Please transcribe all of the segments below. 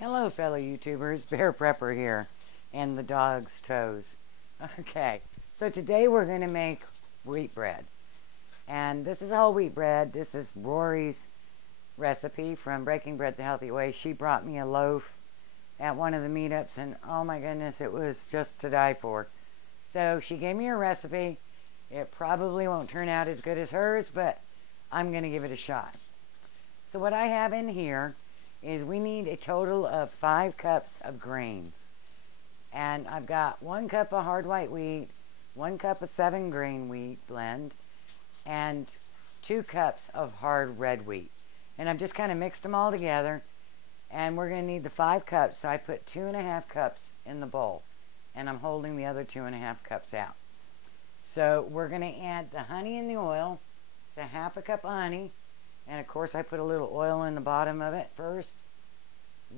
Hello, fellow YouTubers. Bear Prepper here, and the dog's toes. Okay, so today we're going to make wheat bread. And this is whole wheat bread. This is Rorys' recipe from Breaking Bread the Healthy Way. She brought me a loaf at one of the meetups, and oh my goodness, it was just to die for. So she gave me a recipe. It probably won't turn out as good as hers, but I'm going to give it a shot. So what I have in here is we need a total of 5 cups of grains. And I've got 1 cup of hard white wheat, 1 cup of 7-grain wheat blend, and 2 cups of hard red wheat. And I've just kind of mixed them all together. And we're going to need the 5 cups, so I put 2.5 cups in the bowl. And I'm holding the other 2.5 cups out. So we're going to add the honey and the oil. It's a 1/2 cup of honey. And of course I put a little oil in the bottom of it first.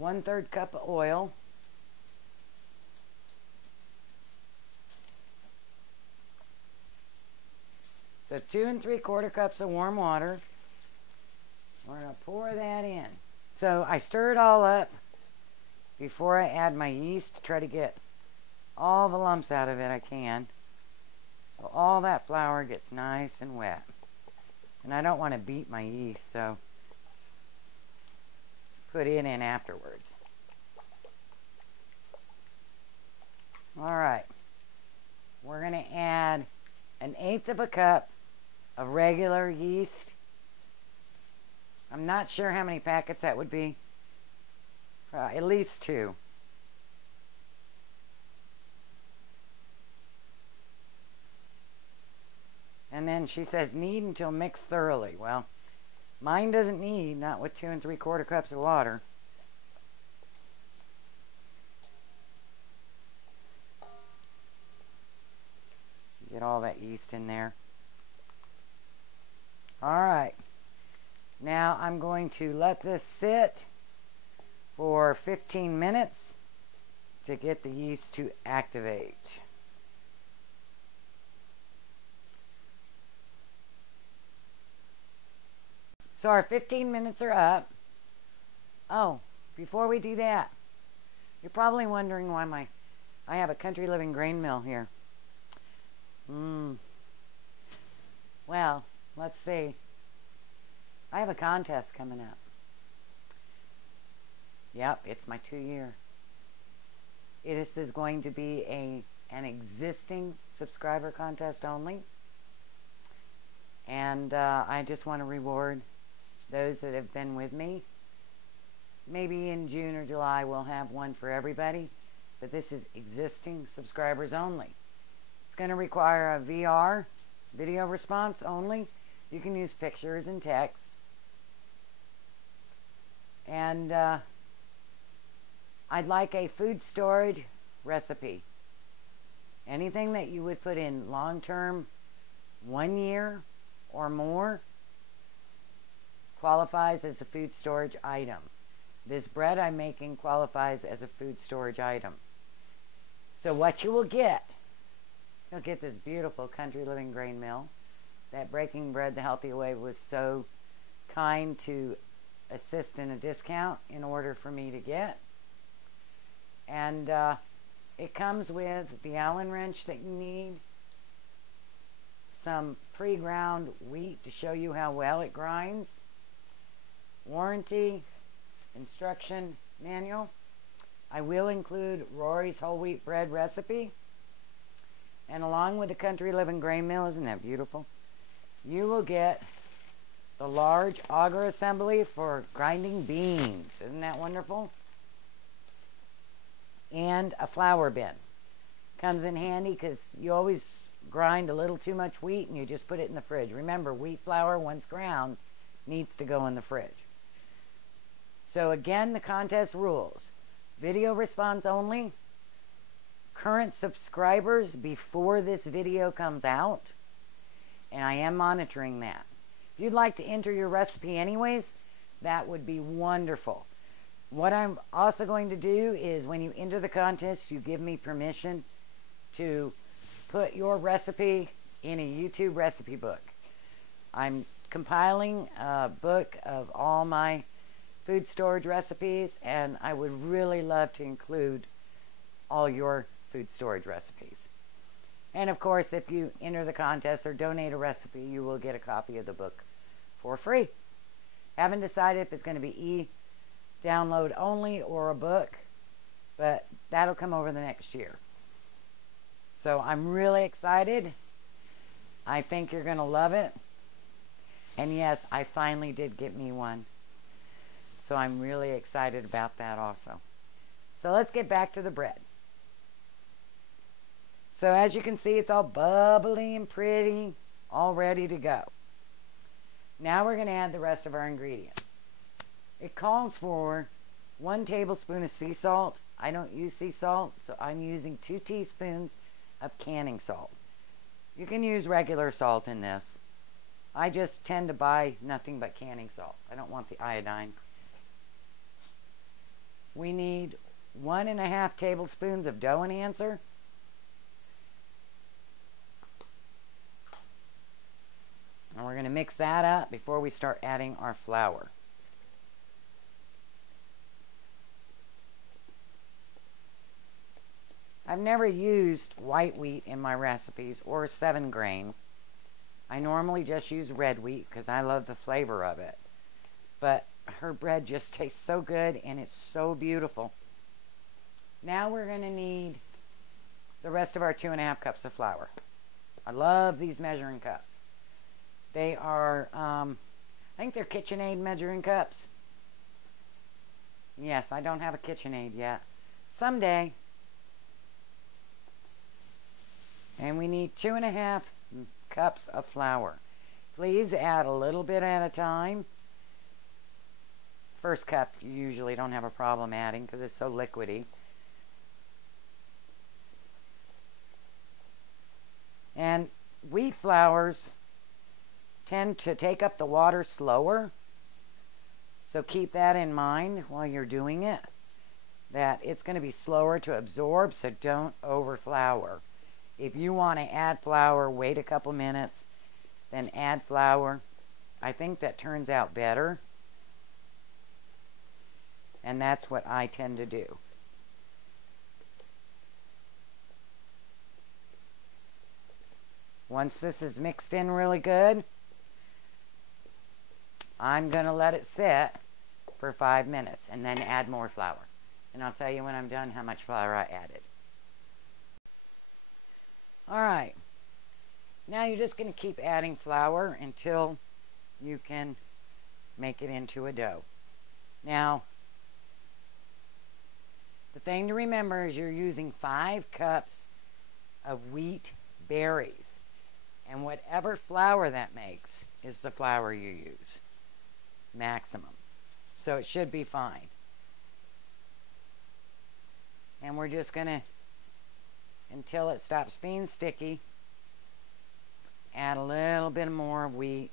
1/3 cup of oil. So 2 3/4 cups of warm water. We're going to pour that in. So I stir it all up before I add my yeast to try to get all the lumps out of it I can. So all that flour gets nice and wet. And I don't want to beat my yeast, so put it in afterwards. Alright, we're going to add 1/8 cup of regular yeast. I'm not sure how many packets that would be. At least 2. And then she says, knead until mixed thoroughly. Well, mine doesn't knead, not with 2 3/4 cups of water. Get all that yeast in there. Alright. Now I'm going to let this sit for 15 minutes to get the yeast to activate. So our 15 minutes are up. Oh, before we do that, you're probably wondering why I have a Country Living grain mill here. Well, let's see. I have a contest coming up. Yep, it's my 2-year. This is going to be an existing subscriber contest only. And I just want to reward those that have been with me. Maybe in June or July we'll have one for everybody, but this is existing subscribers only. It's going to require a VR, video response only. You can use pictures and text. And I'd like a food storage recipe. Anything that you would put in long-term, 1 year or more, qualifies as a food storage item. This bread I'm making qualifies as a food storage item. So what you will get, you'll get this beautiful Country Living grain mill that Breaking Bread the Healthy Way was so kind to assist in a discount in order for me to get. And it comes with the Allen wrench that you need, some pre-ground wheat to show you how well it grinds, warranty, instruction manual. I will include Rorys' whole wheat bread recipe. And along with the Country Living grain mill, isn't that beautiful? You will get the large auger assembly for grinding beans. Isn't that wonderful? And a flour bin. Comes in handy because you always grind a little too much wheat and you just put it in the fridge. Remember, wheat flour, once ground, needs to go in the fridge. So again, the contest rules. Video response only. Current subscribers before this video comes out. And I am monitoring that. If you'd like to enter your recipe anyways, that would be wonderful. What I'm also going to do is when you enter the contest, you give me permission to put your recipe in a YouTube recipe book. I'm compiling a book of all my food storage recipes, and I would really love to include all your food storage recipes. And of course, if you enter the contest or donate a recipe, you will get a copy of the book for free. Haven't decided if it's going to be e-download only or a book, but that'll come over the next year. So I'm really excited. I think you're going to love it. And yes, I finally did get me one. So I'm really excited about that also. So let's get back to the bread. So as you can see, it's all bubbly and pretty, all ready to go. Now we're going to add the rest of our ingredients. It calls for 1 tablespoon of sea salt. I don't use sea salt, so I'm using 2 teaspoons of canning salt. You can use regular salt in this. I just tend to buy nothing but canning salt. I don't want the iodine. We need 1.5 tablespoons of dough enhancer. And we're going to mix that up before we start adding our flour. I've never used white wheat in my recipes or 7-grain. I normally just use red wheat because I love the flavor of it. But her bread just tastes so good and it's so beautiful. Now we're going to need the rest of our 2.5 cups of flour. I love these measuring cups. They are, I think they're KitchenAid measuring cups. Yes, I don't have a KitchenAid yet. Someday. And we need 2.5 cups of flour. Please add a little bit at a time. First cup you usually don't have a problem adding because it's so liquidy. And wheat flours tend to take up the water slower, so keep that in mind while you're doing it, that it's going to be slower to absorb, so don't over flour. If you want to add flour, wait a couple minutes, then add flour. I think that turns out better, and that's what I tend to do. Once this is mixed in really good, I'm going to let it sit for 5 minutes and then add more flour. And I'll tell you when I'm done how much flour I added. Alright, now you're just going to keep adding flour until you can make it into a dough. Now, the thing to remember is you're using 5 cups of wheat berries. And whatever flour that makes is the flour you use. Maximum. So it should be fine. And we're just going to, until it stops being sticky, add a little bit more wheat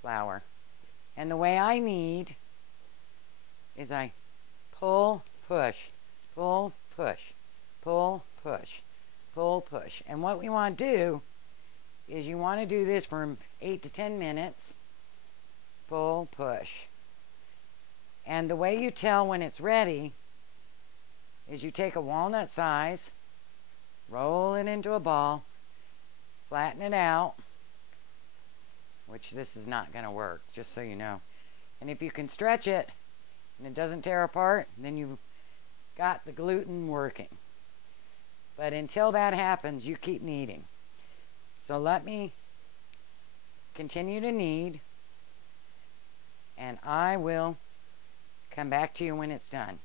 flour. And the way I knead is I pull, push, pull, push, pull, push, pull, push. And what we want to do is you want to do this for 8 to 10 minutes. Pull, push. And the way you tell when it's ready is you take a walnut size, roll it into a ball, flatten it out, which this is not going to work, just so you know. And if you can stretch it and it doesn't tear apart, then you've got the gluten working. But until that happens, you keep kneading. So let me continue to knead, and I will come back to you when it's done.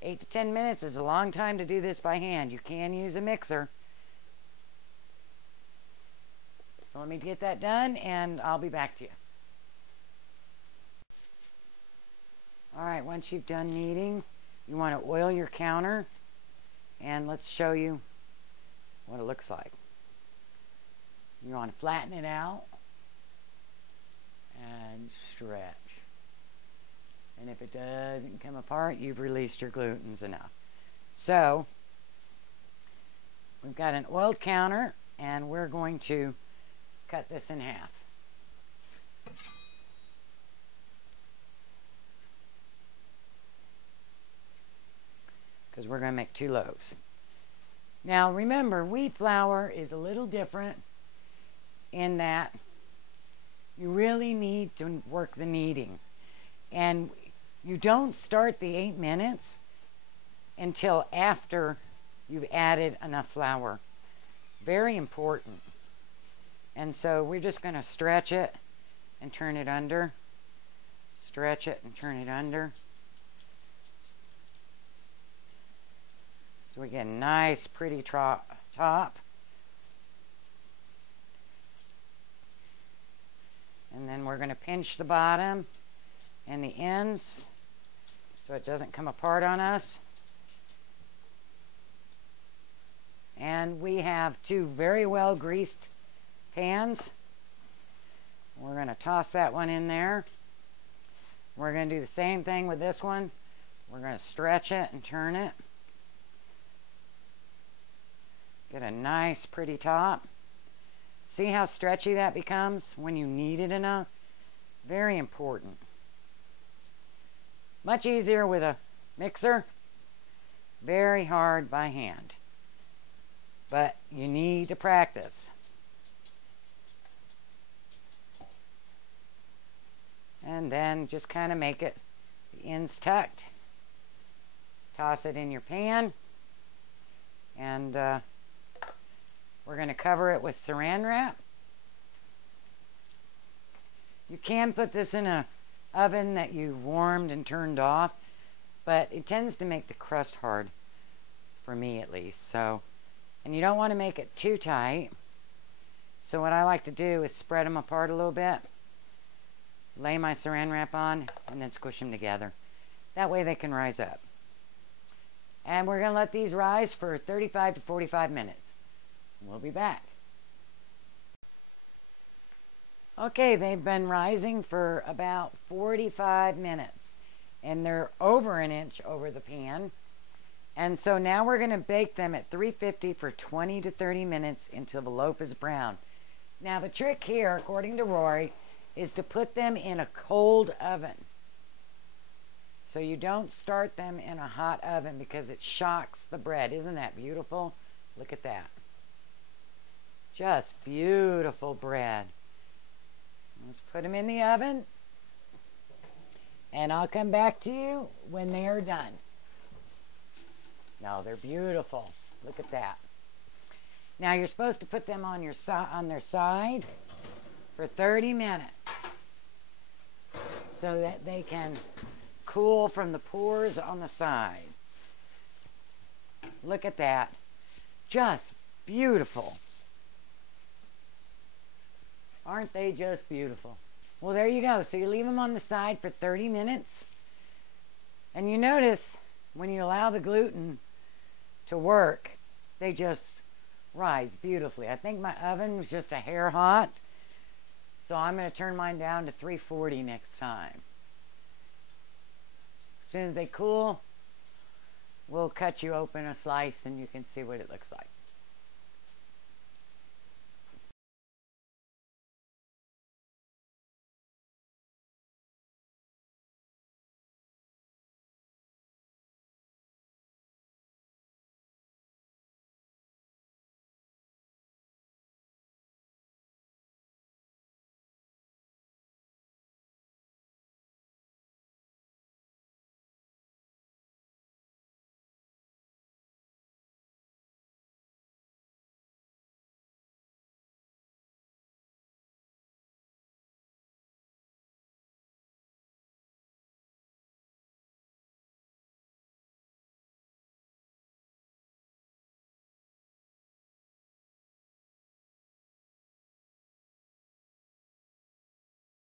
8 to 10 minutes is a long time to do this by hand. You can use a mixer. So let me get that done, and I'll be back to you. Alright, once you've done kneading, you want to oil your counter, and let's show you what it looks like. You want to flatten it out and stretch. And if it doesn't come apart, you've released your glutens enough. So, we've got an oiled counter, and we're going to cut this in half. because we're going to make 2 loaves. Now remember, wheat flour is a little different in that you really need to work the kneading. And you don't start the 8 minutes until after you've added enough flour. Very important. And so we're just going to stretch it and turn it under. Stretch it and turn it under. So we get a nice, pretty top. And then we're going to pinch the bottom and the ends so it doesn't come apart on us. And we have 2 very well greased pans. We're going to toss that one in there. We're going to do the same thing with this one. We're going to stretch it and turn it. Get a nice pretty top. See how stretchy that becomes when you knead it enough? Very important. Much easier with a mixer. Very hard by hand. But you need to practice. And then just kind of make it the ends tucked. Toss it in your pan. And we're going to cover it with saran wrap. You can put this in an oven that you've warmed and turned off, but it tends to make the crust hard, for me at least. So, and you don't want to make it too tight. So what I like to do is spread them apart a little bit, lay my saran wrap on, and then squish them together. That way they can rise up. And we're going to let these rise for 35 to 45 minutes. We'll be back. Okay, they've been rising for about 45 minutes. And they're over an inch over the pan. And so now we're going to bake them at 350 for 20 to 30 minutes until the loaf is brown. Now the trick here, according to Rory, is to put them in a cold oven. So you don't start them in a hot oven because it shocks the bread. Isn't that beautiful? Look at that. Just beautiful bread. Let's put them in the oven. And I'll come back to you when they are done. No, they're beautiful. Look at that. Now you're supposed to put them on their side for 30 minutes so that they can cool from the pores on the side. Look at that. Just beautiful. Aren't they just beautiful? Well, there you go. So you leave them on the side for 30 minutes. And you notice when you allow the gluten to work, they just rise beautifully. I think my oven was just a hair hot. So I'm going to turn mine down to 340 next time. As soon as they cool, we'll cut you open a slice and you can see what it looks like.